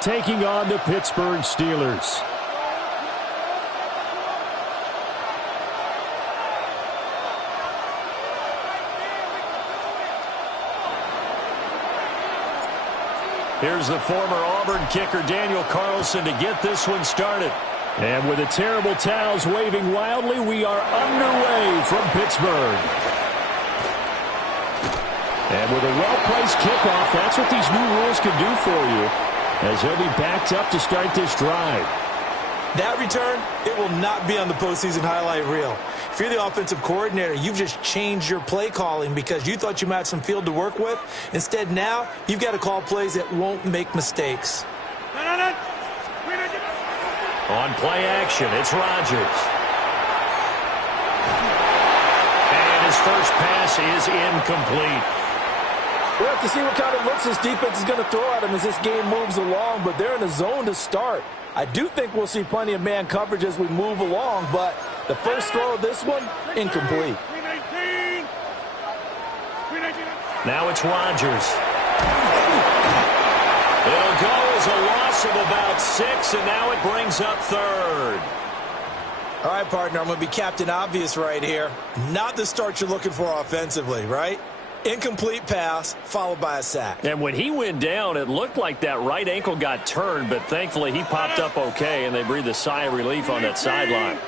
taking on the Pittsburgh Steelers. Here's the former Auburn kicker Daniel Carlson to get this one started. And with the terrible towels waving wildly, we are underway from Pittsburgh. And with a well-placed kickoff, that's what these new rules can do for you, as he'll be backed up to start this drive. That return, it will not be on the postseason highlight reel. If you're the offensive coordinator, you've just changed your play calling because you thought you might have some field to work with. Instead, now, you've got to call plays that won't make mistakes. On play action, it's Rodgers. And his first pass is incomplete. We'll have to see what kind of looks this defense is going to throw at him as this game moves along, but they're in a zone to start. I do think we'll see plenty of man coverage as we move along, but the first throw of this one, incomplete. Now it's Rodgers. It'll go as a loss of about 6, and now it brings up third. All right, partner, I'm going to be Captain Obvious right here. Not the start you're looking for offensively, right? Incomplete pass, followed by a sack. And when he went down, it looked like that right ankle got turned, but thankfully he popped up okay, and they breathed a sigh of relief on that sideline.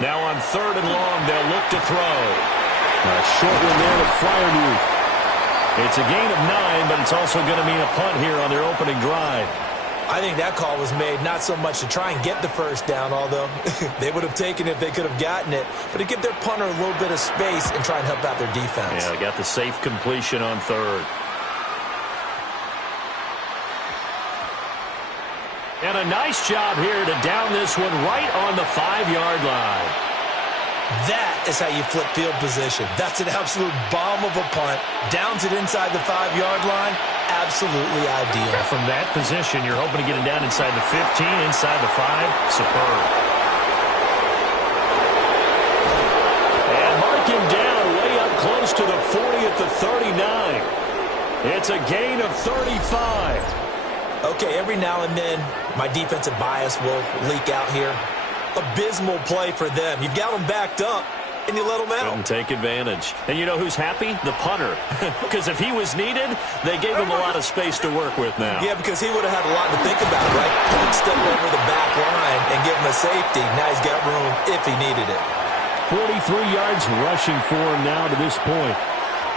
Now on 3rd and long, they'll look to throw. A short one there with Freiermuth. It's a gain of 9, but it's also going to mean a punt here on their opening drive. I think that call was made not so much to try and get the first down, although they would have taken it if they could have gotten it, but to give their punter a little bit of space and try and help out their defense. Yeah, they got the safe completion on 3rd. And a nice job here to down this one right on the 5-yard line. That is how you flip field position. That's an absolute bomb of a punt. Downs it inside the 5-yard line. Absolutely ideal. From that position, you're hoping to get it down inside the 15, inside the 5. Superb. And mark him down way up close to the 40 at the 39. It's a gain of 35. Okay, every now and then, my defensive bias will leak out here. Abysmal play for them. You've got them backed up, and you let them out. Couldn't take advantage. And you know who's happy? The punter. Because if he was needed, they gave him a lot of space to work with now. Yeah, because he would have had a lot to think about, right? He'd step over the back line and give him a safety. Now he's got room if he needed it. 43 yards rushing for him now to this point.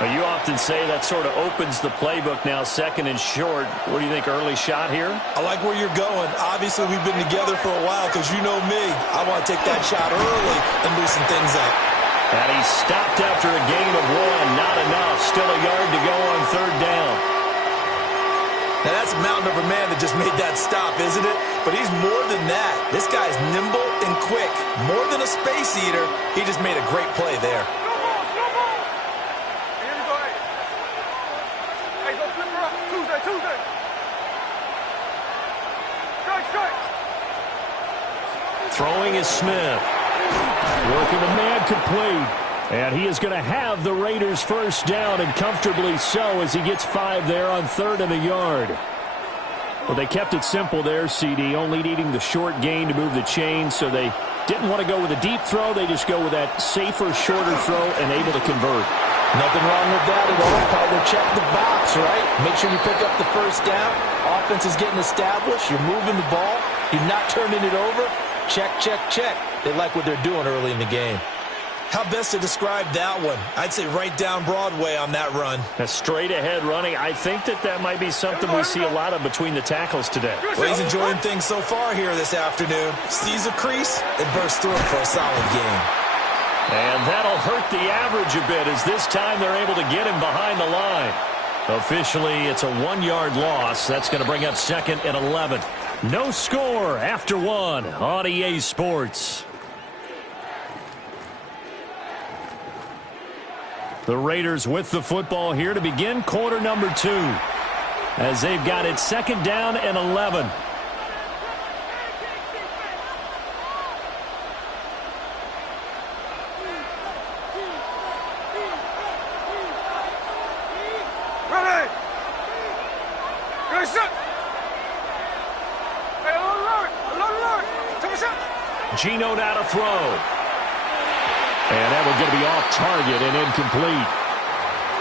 You often say that sort of opens the playbook now, 2nd and short. What do you think, early shot here? I like where you're going. Obviously, we've been together for a while because you know me. I want to take that shot early and loosen things up. And he's stopped after a gain of 1. Not enough. Still a yard to go on 3rd down. Now, that's a mountain of a man that just made that stop, isn't it? But he's more than that. This guy's nimble and quick. More than a space eater, he just made a great play there. Throwing is Smith. Working the man complete. And he is going to have the Raiders first down, and comfortably so, as he gets 5 there on 3rd and a yard. Well, they kept it simple there, CD, only needing the short gain to move the chains, so they didn't want to go with a deep throw. They just go with that safer, shorter throw and able to convert. Nothing wrong with that at all. Part of check the box, right? Make sure you pick up the first down. Offense is getting established. You're moving the ball. You're not turning it over. Check, check, check. They like what they're doing early in the game. How best to describe that one? I'd say right down Broadway on that run. A straight ahead running. I think that might be something we see a lot of between the tackles today. Well, he's enjoying things so far here this afternoon. Sees a crease and bursts through it for a solid game. And that'll hurt the average a bit, as this time they're able to get him behind the line. Officially, it's a 1-yard loss. That's going to bring up 2nd and 11. No score after 1 on EA Sports. The Raiders with the football here to begin quarter number 2, as they've got it 2nd down and 11. Ready! Ready, set! Geno now to throw. And that one's going to be off target and incomplete.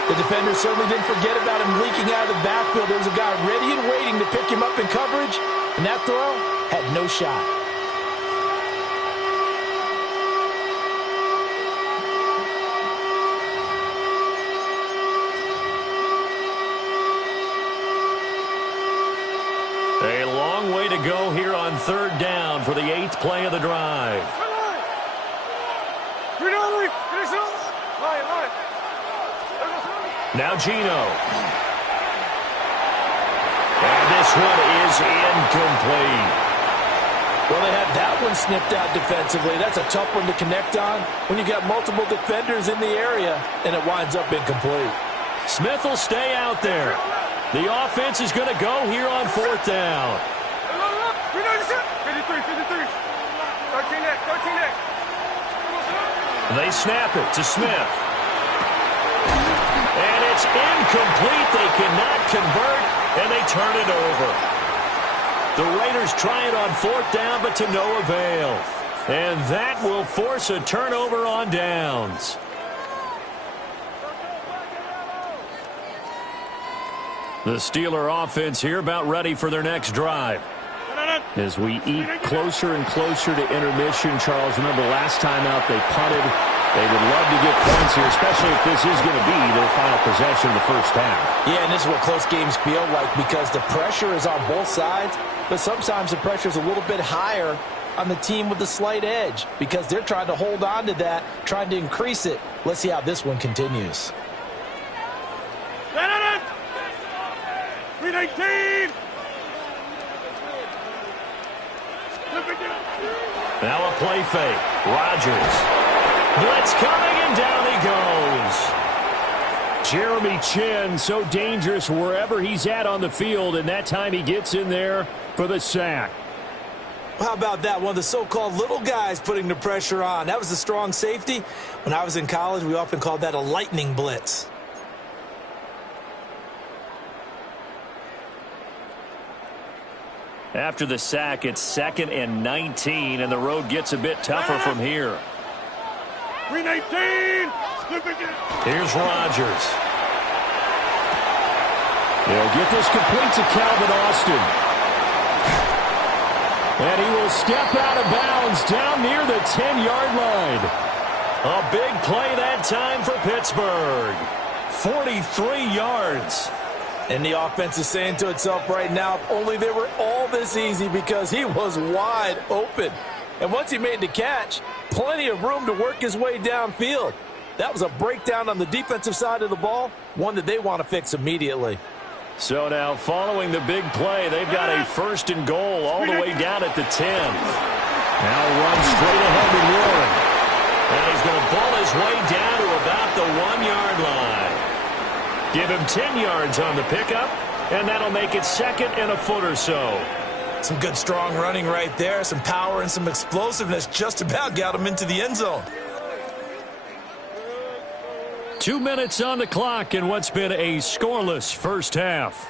The defender certainly didn't forget about him leaking out of the backfield. There was a guy ready and waiting to pick him up in coverage, and that throw had no shot. A long way to go here on third down for the 8th play of the drive. Now Geno. And this one is incomplete. Well, they had that one snipped out defensively. That's a tough one to connect on when you got multiple defenders in the area, and it winds up incomplete. Smith will stay out there. The offense is going to go here on 4th down. 53. 13 next. They snap it to Smith. And it's incomplete. They cannot convert, and they turn it over. The Raiders try it on 4th down, but to no avail. And that will force a turnover on downs. The Steeler offense here about ready for their next drive. As we eat closer and closer to intermission, Charles, remember last time out they punted. They would love to get points here, especially if this is going to be their final possession of the first half. Yeah, and this is what close games feel like because the pressure is on both sides, but sometimes the pressure is a little bit higher on the team with the slight edge because they're trying to hold on to that, trying to increase it. Let's see how this one continues. 319. Now a play fake. Rodgers. Blitz coming, and down he goes. Jeremy Chin, so dangerous wherever he's at on the field, and that time he gets in there for the sack. How about that? One of the so-called little guys putting the pressure on. That was a strong safety. When I was in college, we often called that a lightning blitz. After the sack, it's 2nd and 19, and the road gets a bit tougher from here. 319. Here's Rodgers. They'll get this complete to Calvin Austin. And he will step out of bounds down near the 10-yard line. A big play that time for Pittsburgh. 43 yards. And the offense is saying to itself right now, if only they were all this easy because he was wide open. And once he made the catch, plenty of room to work his way downfield. That was a breakdown on the defensive side of the ball, one that they want to fix immediately. So now following the big play, they've got a 1st and goal all the way down at the 10. Now run straight ahead to Warren. And he's going to ball his way down to about the 1-yard line. Give him 10 yards on the pickup, and that'll make it 2nd and a foot or so. Some good strong running right there, some power and some explosiveness just about got him into the end zone. 2 minutes on the clock in what's been a scoreless first half.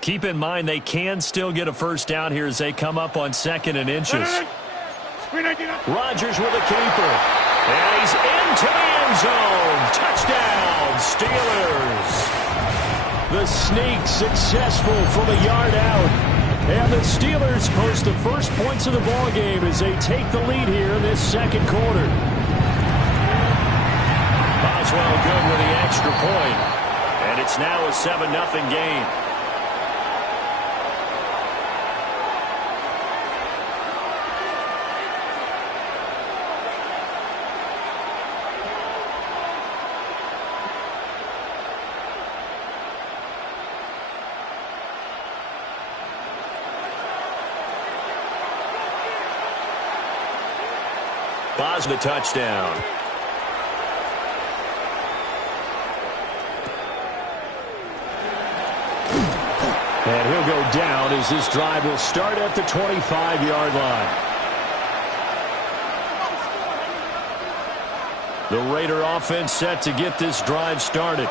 Keep in mind they can still get a first down here as they come up on 2nd and inches. Rodgers with a keeper. And he's into the end zone. Touchdown, Steelers. The sneak successful from a yard out. And the Steelers post the first points of the ballgame as they take the lead here in this 2nd quarter. Boswell good with the extra point. And it's now a 7-0 game. Boswell the touchdown. And he'll go down as this drive will start at the 25-yard line. The Raider offense set to get this drive started.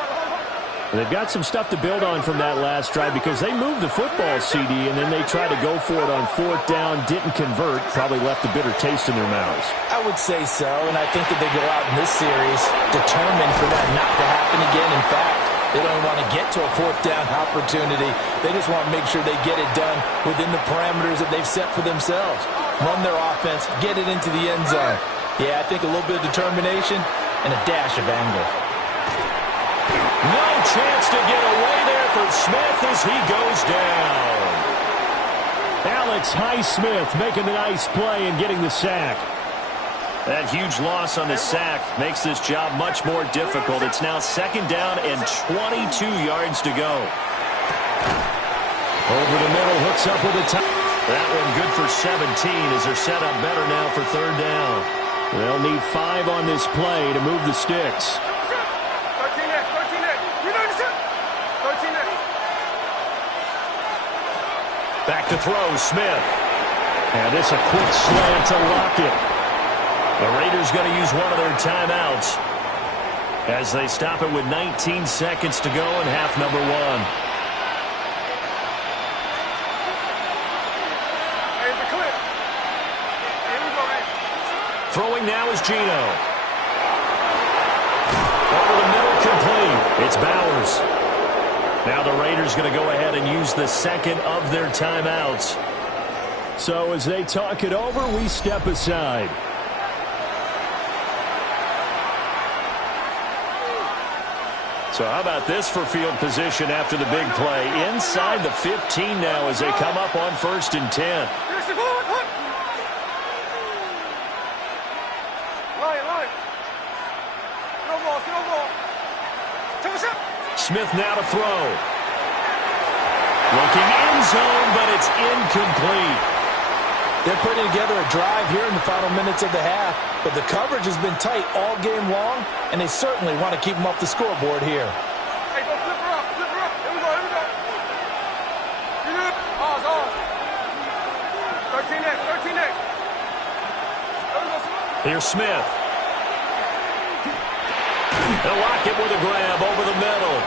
They've got some stuff to build on from that last drive because they moved the football, CD, and then they tried to go for it on fourth down, didn't convert, probably left a bitter taste in their mouths. I would say so, and I think that they go out in this series determined for that not to happen again. In fact, they don't want to get to a fourth down opportunity. They just want to make sure they get it done within the parameters that they've set for themselves. Run their offense, get it into the end zone. Yeah, I think a little bit of determination and a dash of anger. No chance to get away there for Smith as he goes down. Alex Highsmith making the nice play and getting the sack. That huge loss on the sack makes this job much more difficult. It's now second down and 22 yards to go. Over the middle, hooks up with a touch. That one good for 17 as they're set up better now for third down. They'll need 5 on this play to move the sticks. 13 next. You know this. 13 next. Back to throw, Smith. And this a quick slant to Lockett. The Raiders going to use one of their timeouts as they stop it with 19 seconds to go in half number 1. Hey, the clip. Here we go, man. Throwing now is Gino. Over the middle, complete. It's Bowers. Now the Raiders going to go ahead and use the second of their timeouts. So as they talk it over, we step aside. So how about this for field position after the big play? Inside the 15 now as they come up on 1st and 10. Here's the ball. Line. No ball. Smith now to throw. Looking end zone, but it's incomplete. They're putting together a drive here in the final minutes of the half, but the coverage has been tight all game long, and they certainly want to keep them off the scoreboard here. Hey, go flip her up. Here we go. Ours. 13 next. Here's Smith. They'll lock it with a grab over the middle.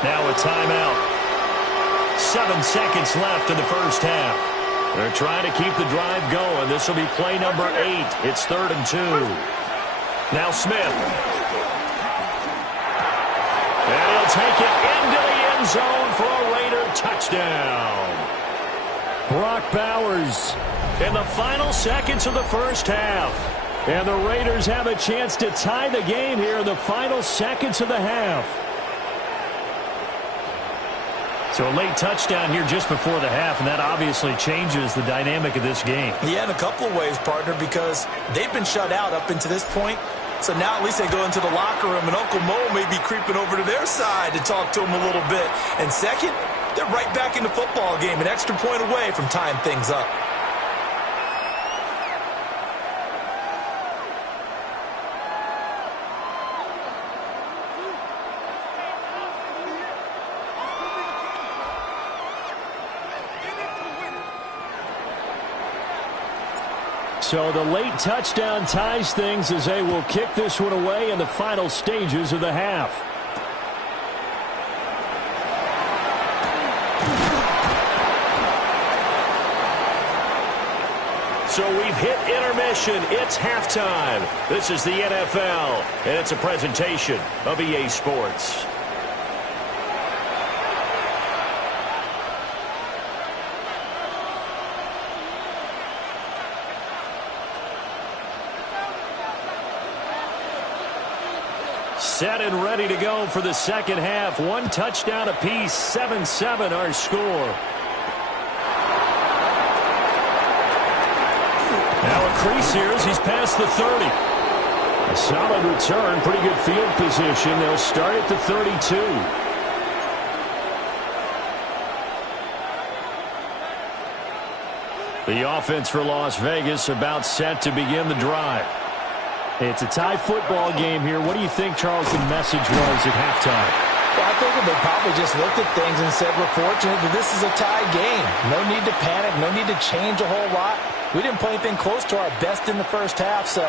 Now a timeout. 7 seconds left in the first half. They're trying to keep the drive going. This will be play number 8. It's 3rd and 2. Now Smith. And he'll take it into the end zone for a Raider touchdown. Brock Bowers In the final seconds of the first half. And the Raiders have a chance to tie the game here in the final seconds of the half. So a late touchdown here just before the half, and that obviously changes the dynamic of this game. Yeah, in a couple of ways, partner, because they've been shut out up until this point. So now at least they go into the locker room, and Uncle Mo may be creeping over to their side to talk to them a little bit. And second, they're right back in the football game, an extra point away from tying things up. So the late touchdown ties things as they will kick this one away in the final stages of the half. So we've hit intermission. It's halftime. This is the NFL, and it's a presentation of EA Sports. Set and ready to go for the second half. One touchdown apiece, 7-7 our score. Now a crease here as he's past the 30. A solid return, pretty good field position. They'll start at the 32. The offense for Las Vegas about set to begin the drive. It's a tie football game here. What do you think, Charles, the message was at halftime? Well, I think they probably just looked at things and said, we're fortunate that this is a tie game. No need to panic, no need to change a whole lot. We didn't play anything close to our best in the first half, so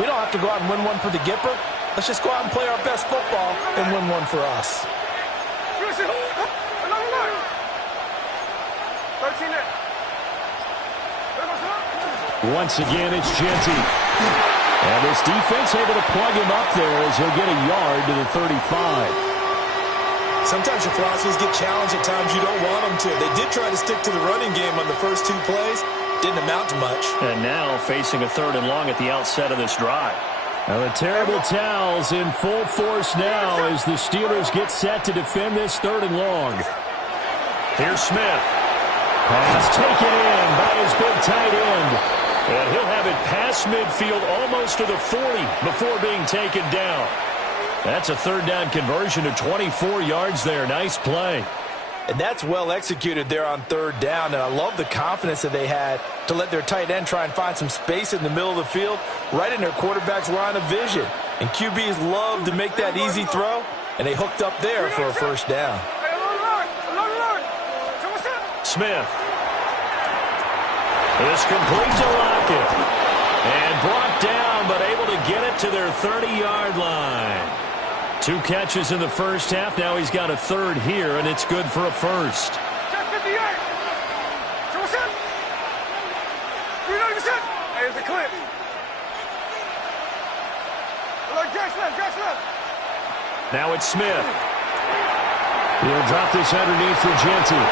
we don't have to go out and win one for the Gipper. Let's just go out and play our best football and win one for us. Once again, it's Genty. And this defense able to plug him up there as he'll get a yard to the 35. Sometimes your philosophies get challenged at times you don't want them to. They did try to stick to the running game on the first 2 plays. Didn't amount to much. And now facing a 3rd and long at the outset of this drive. Now the terrible towels in full force now as the Steelers get set to defend this 3rd and long. Here's Smith. Pass taken in by his big tight end. And he'll have it past midfield almost to the 40 before being taken down. That's a 3rd down conversion to 24 yards there. Nice play. And that's well executed there on 3rd down. And I love the confidence that they had to let their tight end try and find some space in the middle of the field, right in their quarterback's line of vision. And QBs love to make that easy throw, and they hooked up there for a 1st down. Smith. This complete to Lockett. And brought down, but able to get it to their 30-yard line. 2 catches in the first half. Now he's got a 3rd here, and it's good for a 1st. Now it's Smith. He'll drop this underneath for Genty.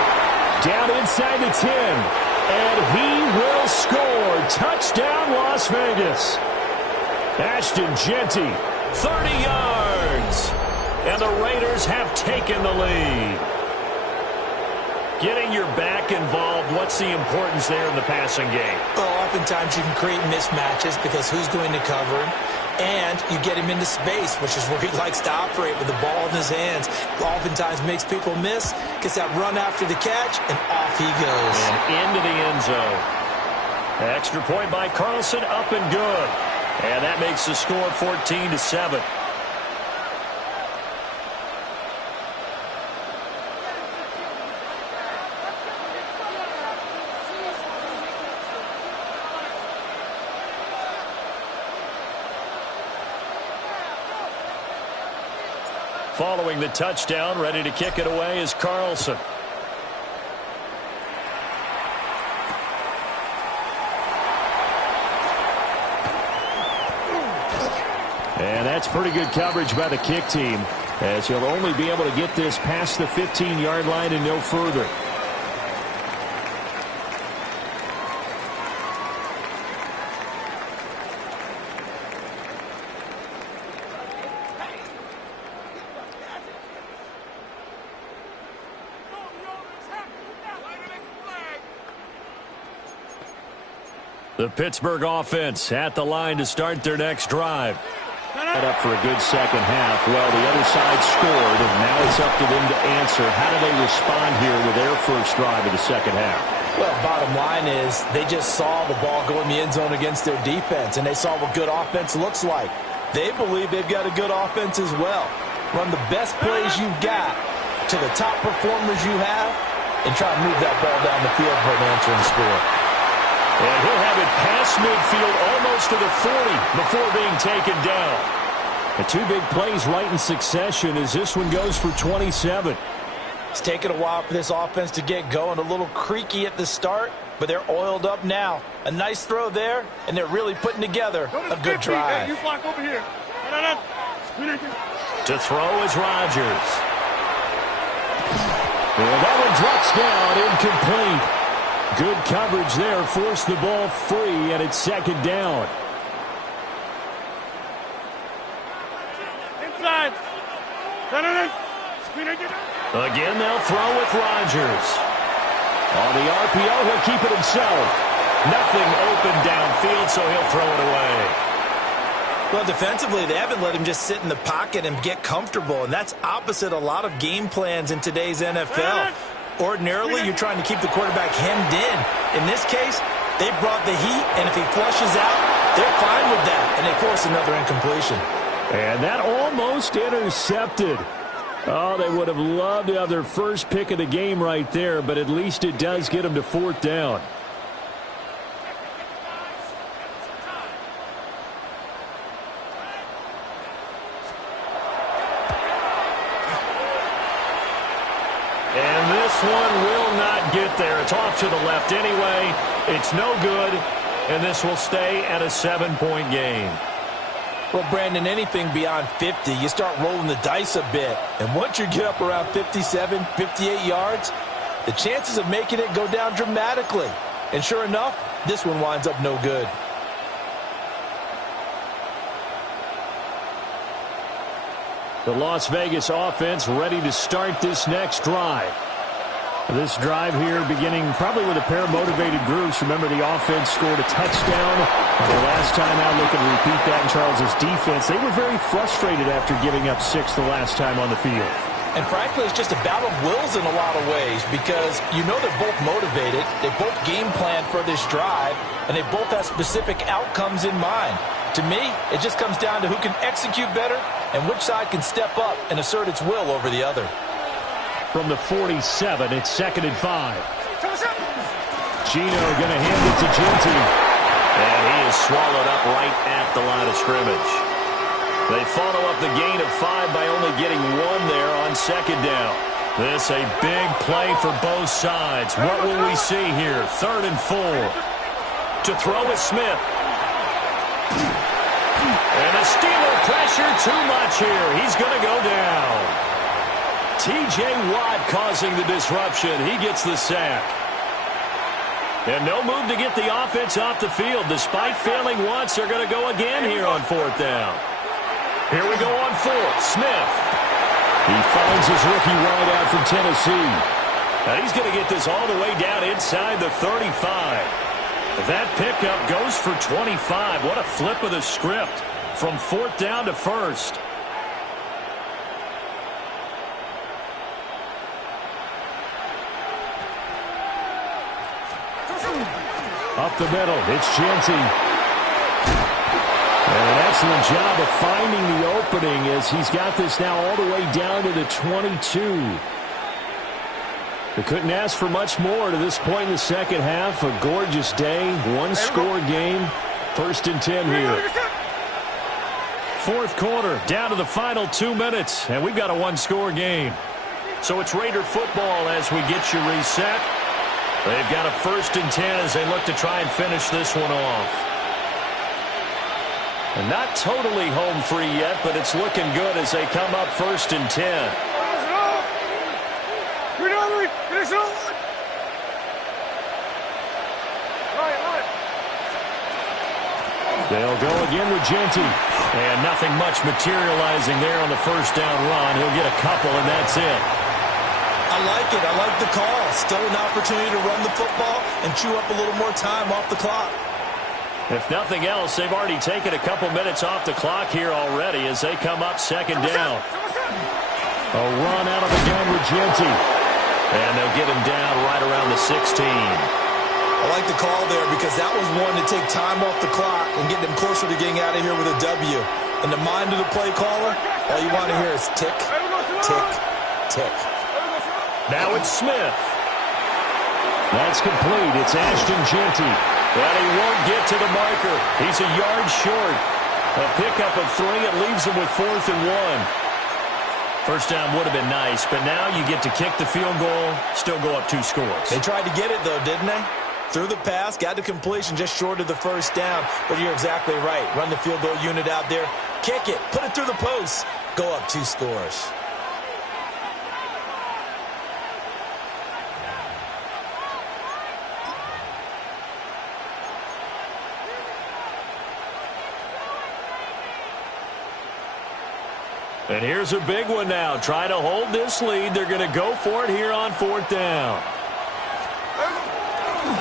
Down inside the 10. And he will score. Touchdown, Las Vegas. Ashton Genty, 30 yards. And the Raiders have taken the lead. Getting your back involved, what's the importance there in the passing game? Well, oftentimes you can create mismatches because who's going to cover him? And you get him into space, which is where he likes to operate with the ball in his hands. Oftentimes makes people miss, gets that run after the catch, and off he goes. And into the end zone. Extra point by Carlson, up and good. And that makes the score 14-7. Following the touchdown, ready to kick it away is Carlson. And that's pretty good coverage by the kick team, as he'll only be able to get this past the 15-yard line and no further. The Pittsburgh offense at the line to start their next drive. Set up for a good second half. Well, the other side scored, and now it's up to them to answer. How do they respond here with their first drive of the second half? Well, bottom line is they just saw the ball go in the end zone against their defense, and they saw what good offense looks like. They believe they've got a good offense as well. Run the best plays you've got to the top performers you have, and try to move that ball down the field for an answering score. And he'll have it past midfield almost to the 40 before being taken down. The 2 big plays right in succession as this one goes for 27. It's taken a while for this offense to get going. A little creaky at the start, but they're oiled up now. A nice throw there, and they're really putting together a good drive. You block over here. To throw is Rodgers. And that one drops down, incomplete. Good coverage there, forced the ball free, and it's second down. Inside. Again, they'll throw with Rodgers. On the RPO, he'll keep it himself. Nothing open downfield, so he'll throw it away. Well, defensively, they haven't let him just sit in the pocket and get comfortable, and that's opposite a lot of game plans in today's NFL. Ordinarily, you're trying to keep the quarterback hemmed in. In this case, they brought the heat, and if he flushes out, they're fine with that, and they force another incompletion. And that almost intercepted. Oh, they would have loved to have their first pick of the game right there, but at least it does get them to 4th down. one will not get there. It's off to the left anyway. It's no good, and this will stay at a 7-point game. Well, Brandon, anything beyond 50, you start rolling the dice a bit. And once you get up around 57, 58 yards, the chances of making it go down dramatically. And sure enough, this one winds up no good. The Las Vegas offense ready to start this next drive. This drive here beginning probably with a pair of motivated groups. Remember, the offense scored a touchdown. The last time out, looking to repeat that in Charles' defense. They were very frustrated after giving up 6 the last time on the field. And frankly, it's just a battle of wills in a lot of ways because you know they're both motivated. They both game plan for this drive, and they both have specific outcomes in mind. To me, it just comes down to who can execute better and which side can step up and assert its will over the other. From the 47, it's 2nd and 5. Gino going to hand it to Genty. And he is swallowed up right at the line of scrimmage. They follow up the gain of 5 by only getting 1 there on 2nd down. This a big play for both sides. What will we see here? 3rd and 4. To throw is Smith. And the Steeler pressure too much here. He's going to go down. TJ.What causing the disruption. He gets the sack. And no move to get the offense off the field. Despite failing once, they're going to go again here on 4th down. Here we go on 4th. Smith. He finds his rookie wideout from Tennessee. And he's going to get this all the way down inside the 35. That pickup goes for 25. What a flip of the script from 4th down to 1st. Up the middle, it's Genty. And an excellent job of finding the opening as he's got this now all the way down to the 22. They couldn't ask for much more to this point in the second half. A gorgeous day, one-score game. 1st and 10 here. 4th quarter, down to the final 2 minutes, and we've got a one-score game. So it's Raider football as we get you reset. They've got a 1st and 10 as they look to try and finish this one off. And not totally home free yet, but it's looking good as they come up 1st and 10. They'll go again with Genty. And nothing much materializing there on the 1st down run. He'll get a couple, and that's it. I like it. I like the call. Still an opportunity to run the football and chew up a little more time off the clock. If nothing else, they've already taken a couple minutes off the clock here already as they come up 2nd down. A run out of the gun with Genty. And they'll get him down right around the 16. I like the call there because that was one to take time off the clock and get them closer to getting out of here with a W. In the mind of the play caller, all you want to hear is tick, tick, tick. Now it's Smith. That's complete. It's Ashton Genty. And he won't get to the marker. He's a yard short. A pickup of 3. It leaves him with 4th and 1. 1st down would have been nice, but now you get to kick the field goal, still go up 2 scores. They tried to get it, though, didn't they? Threw the pass, got to completion just short of the 1st down. But you're exactly right. Run the field goal unit out there. Kick it. Put it through the post. Go up 2 scores. And here's a big one now. Trying to hold this lead. They're going to go for it here on 4th down.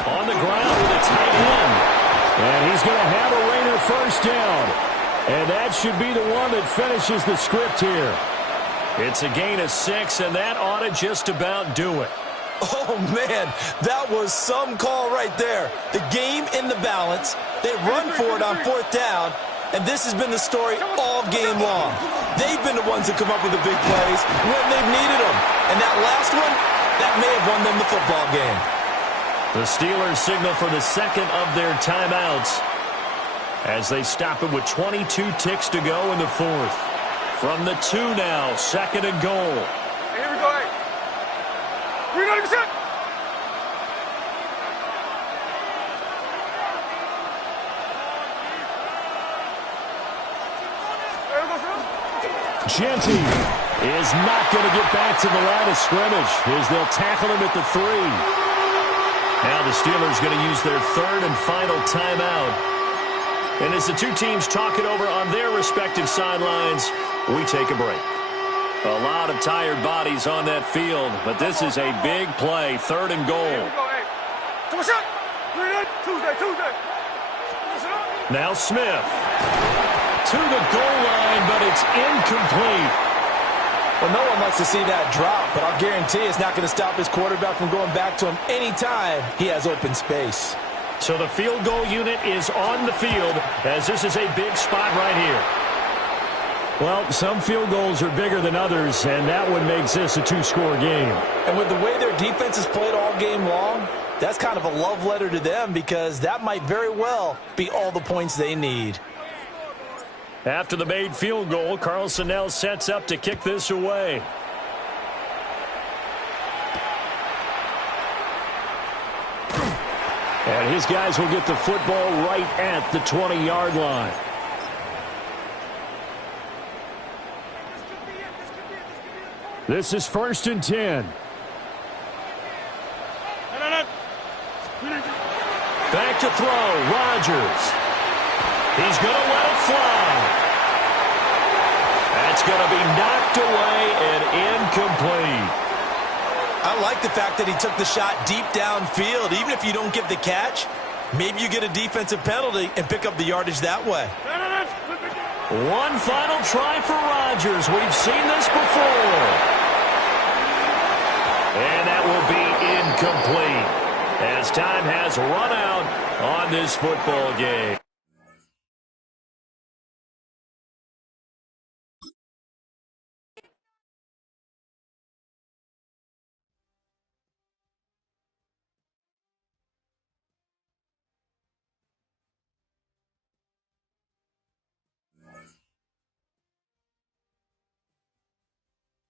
On the ground with a tight end. And he's going to have a Raider 1st down. And that should be the one that finishes the script here. It's a gain of 6, and that ought to just about do it. Oh, man, that was some call right there. The game in the balance. They run for it on 4th down. And this has been the story all game long. They've been the ones that come up with the big plays when they've needed them. And that last one, that may have won them the football game. The Steelers signal for the 2nd of their timeouts as they stop it with 22 ticks to go in the 4th. From the 2 now, 2nd and goal. Here we go. Reloading set. Genty is not going to get back to the line of scrimmage as they'll tackle him at the 3. Now the Steelers going to use their third and final timeout. And as the two teams talk it over on their respective sidelines, we take a break. A lot of tired bodies on that field, but this is a big play, 3rd and goal. Now Smith to the goal line, but it's incomplete. Well, no one likes to see that drop, but I'll guarantee it's not going to stop his quarterback from going back to him anytime he has open space. So the field goal unit is on the field as this is a big spot right here. Well, some field goals are bigger than others, and that one makes this a 2-score game. And with the way their defense has played all game long, that's kind of a love letter to them because that might very well be all the points they need. After the made field goal, Carlson now sets up to kick this away. And his guys will get the football right at the 20-yard line. This is 1st and 10. Back to throw, Rodgers. He's going to let it fly. That's going to be knocked away and incomplete. I like the fact that he took the shot deep downfield. Even if you don't get the catch, maybe you get a defensive penalty and pick up the yardage that way. One final try for Rodgers. We've seen this before. And that will be incomplete as time has run out on this football game.